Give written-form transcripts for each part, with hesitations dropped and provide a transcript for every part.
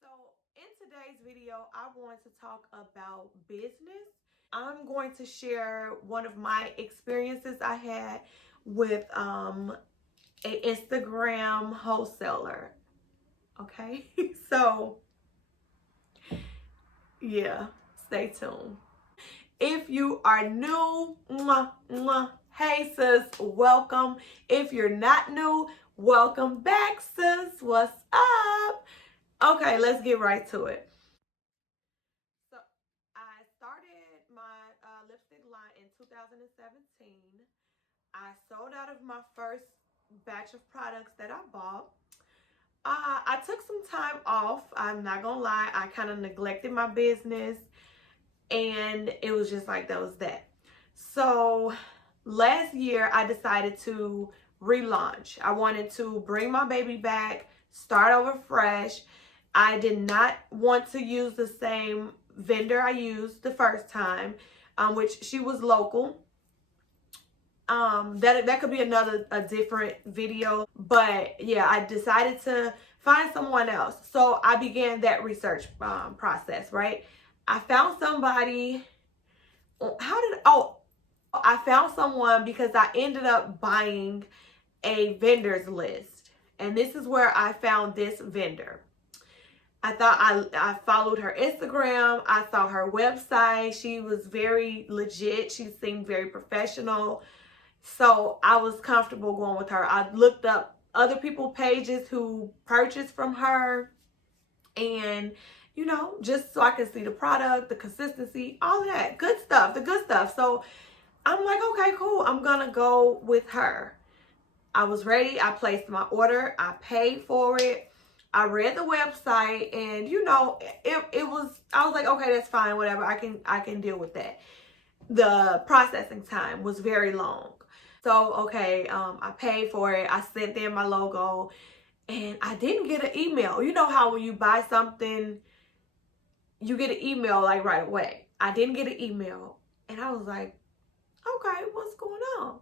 So, in today's video, I want to talk about business. I'm going to share one of my experiences I had with an Instagram wholesaler. Okay, so yeah, stay tuned. If you are new, mwah, mwah, hey sis, welcome. If you're not new, welcome back, sis. What's up? Okay, let's get right to it. So I started my lipstick line in 2017. I sold out of my first batch of products that I bought. I took some time off. I'm not gonna lie. I kind of neglected my business, and it was just like that was that. So last year, I decided to relaunch. I wanted to bring my baby back, start over fresh. I did not want to use the same vendor I used the first time, which she was local. That could be a different video, but yeah, I decided to find someone else. So I began that research process, right? I found somebody. I found someone because I ended up buying a vendor's list, and this is where I found this vendor. I thought I followed her Instagram. I saw her website. She was very legit. She seemed very professional. So I was comfortable going with her. I looked up other people's pages who purchased from her, and just so I can see the product, the consistency, all of that good stuff, the good stuff. So I'm like, okay, cool. I'm gonna go with her. I was ready. I placed my order. I paid for it. I read the website, and it was. I was like, okay, that's fine. Whatever. I can deal with that. The processing time was very long. So okay, I paid for it. I sent them my logo, and I didn't get an email. You know how when you buy something, you get an email like right away. I didn't get an email, and I was like, okay, what's going on?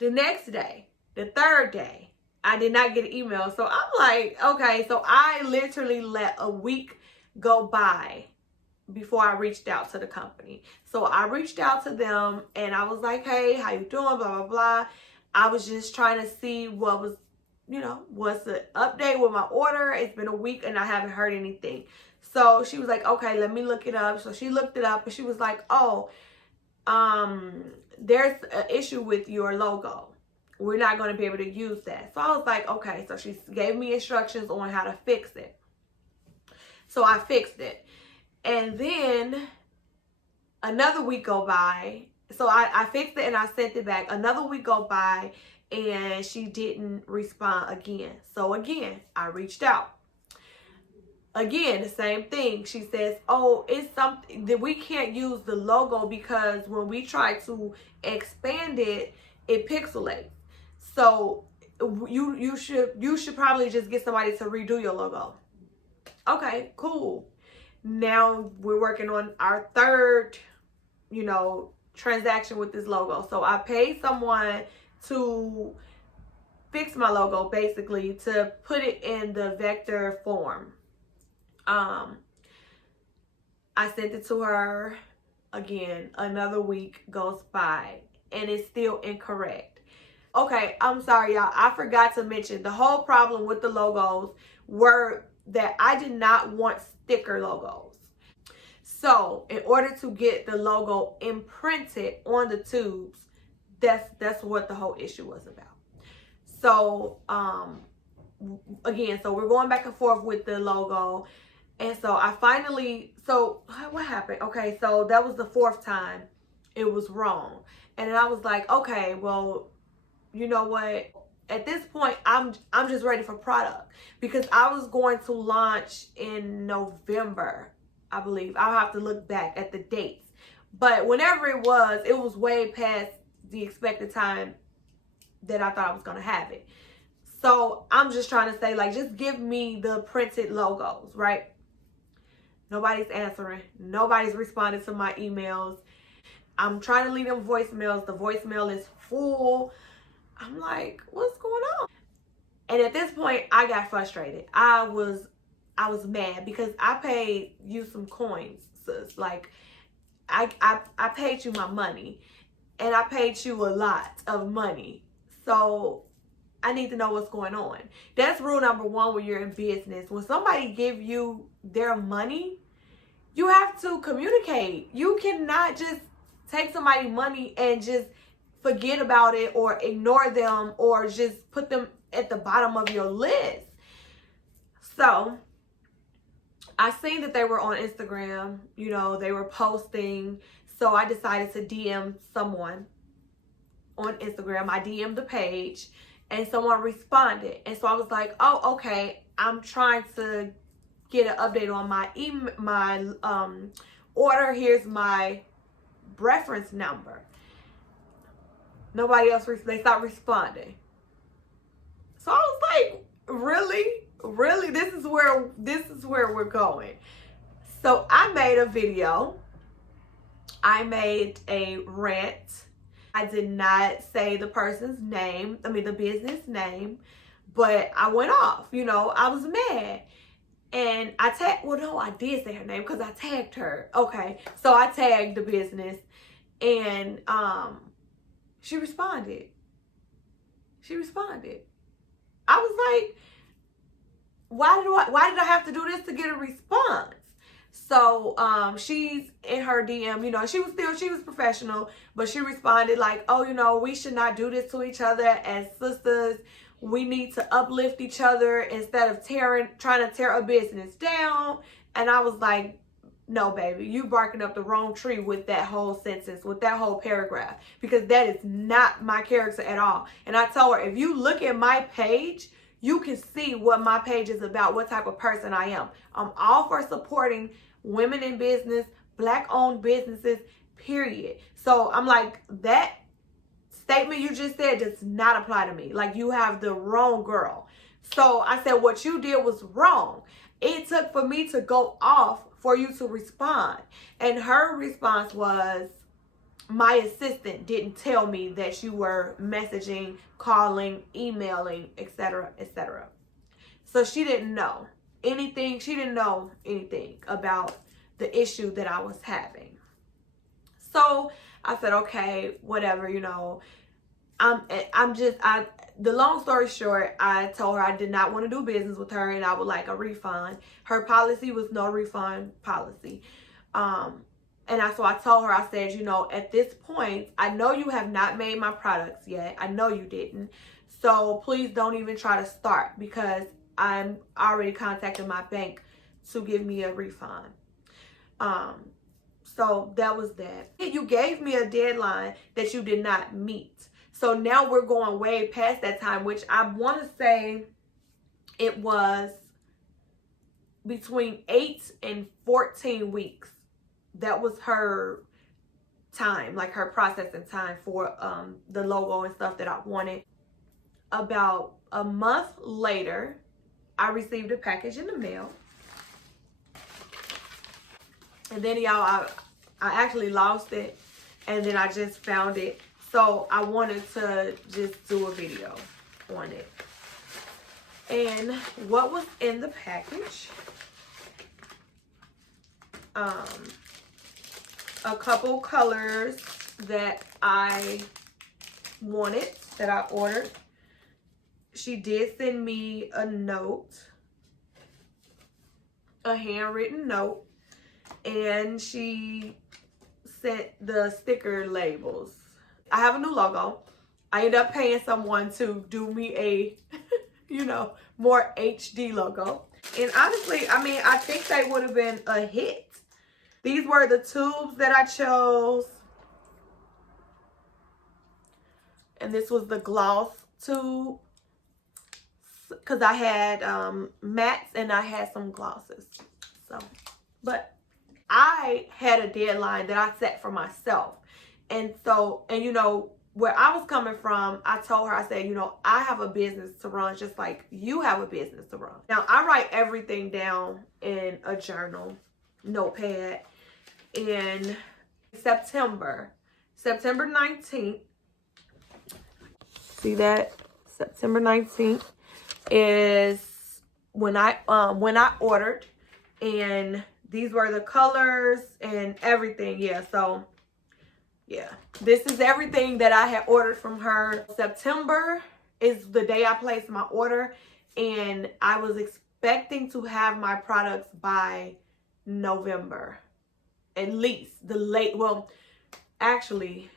The next day, the third day, I did not get an email. So I'm like, okay, so I literally let a week go by before I reached out to the company. So I reached out to them, and I was like, hey, how you doing? Blah, blah, blah. I was just trying to see what was, what's the update with my order. It's been a week and I haven't heard anything. So she was like, okay, let me look it up. So she looked it up, and she was like, oh, there's an issue with your logo. We're not going to be able to use that. So I was like, okay. So she gave me instructions on how to fix it. So I fixed it. And then another week go by. So I fixed it and I sent it back. Another week go by, and she didn't respond again. So again, I reached out. Again, the same thing. She says, oh, it's something that we can't use the logo because when we try to expand it, it pixelates. So you should probably just get somebody to redo your logo. Okay, cool. Now we're working on our third, transaction with this logo. So I paid someone to fix my logo, basically, to put it in the vector form. I sent it to her. Again, another week goes by, and it's still incorrect. Okay, I'm sorry, y'all. I forgot to mention the whole problem with the logos were that I did not want sticker logos. So in order to get the logo imprinted on the tubes, that's what the whole issue was about. So again, so we're going back and forth with the logo. And so I finally, so what happened? Okay, so that was the fourth time it was wrong. And then I was like, okay, well, you know what? At this point, I'm just ready for product, because I was going to launch in November, I believe. I'll have to look back at the dates. But whenever it was way past the expected time that I thought I was going to have it. So I'm just trying to say, like, just give me the printed logos, right? Nobody's answering. Nobody's responding to my emails. I'm trying to leave them voicemails. The voicemail is full. I'm like, what's going on? And at this point, I got frustrated. I I was mad because I paid you some coins, sis. Like, I paid you my money, and I paid you a lot of money. So I need to know what's going on. That's rule number one when you're in business. When somebody give you their money, you have to communicate. You cannot just take somebody's money and just forget about it or ignore them or just put them at the bottom of your list. So I seen that they were on Instagram, you know, they were posting. So I decided to DM someone on Instagram. I DM'd the page and someone responded. And so I was like, oh, okay, I'm trying to get an update on my order. Here's my reference number. Nobody else, they stopped responding. So I was like, really, this is where we're going. So I made a video. I made a rant. I did not say the person's name, the business name, but I went off, you know, I was mad. And I did say her name because I tagged her. Okay, so I tagged the business, and she responded. I was like, why did I have to do this to get a response? So she's in her DM, you know, she was professional, but she responded like, oh, you know, we should not do this to each other as sisters. We need to uplift each other instead of trying to tear a business down. And I was like, no, baby, you barking up the wrong tree with that whole sentence, with that whole paragraph, because that is not my character at all. And I told her, if you look at my page, you can see what my page is about, what type of person I am. I'm all for supporting women in business, Black-owned businesses, period. So I'm like, that statement you just said does not apply to me. Like, you have the wrong girl. So I said, what you did was wrong. It took for me to go off for you to respond. And her response was, my assistant didn't tell me that you were messaging, calling, emailing, etc., etc. So she didn't know anything. She didn't know anything about the issue that I was having. So I said, okay, whatever, you know. The long story short, I told her I did not want to do business with her and I would like a refund. Her policy was no refund policy. So I told her, I said, you know, at this point, I know you have not made my products yet. I know you didn't. So please don't even try to start, because I'm already contacting my bank to give me a refund. So that was that. You gave me a deadline that you did not meet. So now we're going way past that time, which I want to say it was between 8 and 14 weeks. That was her time, like her processing time for the logo and stuff that I wanted. About a month later, I received a package in the mail. And then, y'all, I actually lost it, and then I just found it. So I wanted to just do a video on it. And what was in the package? A couple colors that I wanted, that I ordered. She did send me a note, a handwritten note, and she sent the sticker labels. I have a new logo. I ended up paying someone to do me a, you know, more HD logo. And honestly, I mean, I think they would have been a hit. These were the tubes that I chose. And this was the gloss tube, because I had mattes and I had some glosses. So, but I had a deadline that I set for myself. And so, and you know, where I was coming from, I told her, I said, you know, I have a business to run just like you have a business to run. Now, I write everything down in a journal, notepad. In September 19th, see that? September 19th is when I ordered, and these were the colors and everything. Yeah, so yeah, this is everything that I had ordered from her. September is the day I placed my order, and I was expecting to have my products by November, at least. Well, actually,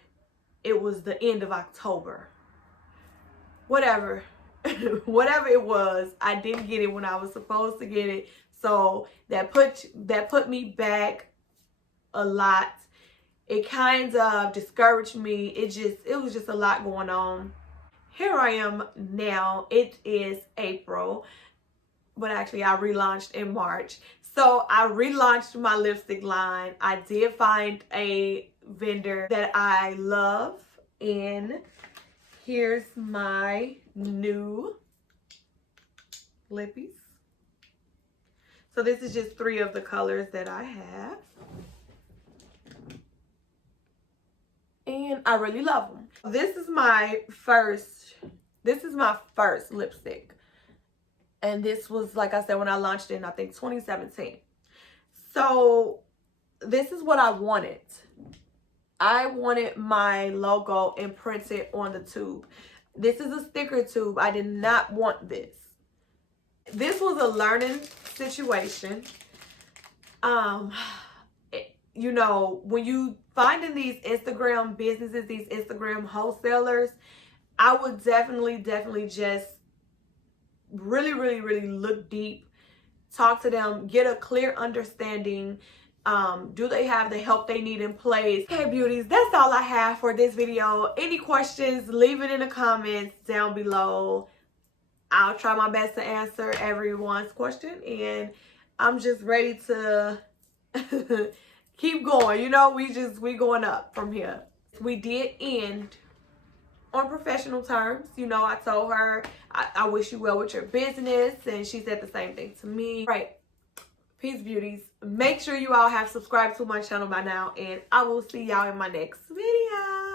it was the end of October. Whatever. Whatever it was, I didn't get it when I was supposed to get it. So that put me back a lot. It kind of discouraged me. It was just a lot going on. Here I am now. It is April, but actually I relaunched in March. So I relaunched my lipstick line. I did find a vendor that I love, and here's my new lippies. So this is just 3 of the colors that I have. And I really love them. This is my first lipstick. And this was, like I said, when I launched it in, I think, 2017. So this is what I wanted. I wanted my logo imprinted on the tube. This is a sticker tube. I did not want this. This was a learning situation. You know, when you find in these Instagram businesses, these Instagram wholesalers, I would definitely just really look deep, talk to them, get a clear understanding. Do they have the help they need in place? Okay, beauties, that's all I have for this video. Any questions, leave it in the comments down below. I'll try my best to answer everyone's question, and I'm just ready to keep going. You know, we going up from here. We did end on professional terms. You know, I told her I wish you well with your business, and she said the same thing to me. Right. Peace, beauties. Make sure you all have subscribed to my channel by now, and I will see y'all in my next video.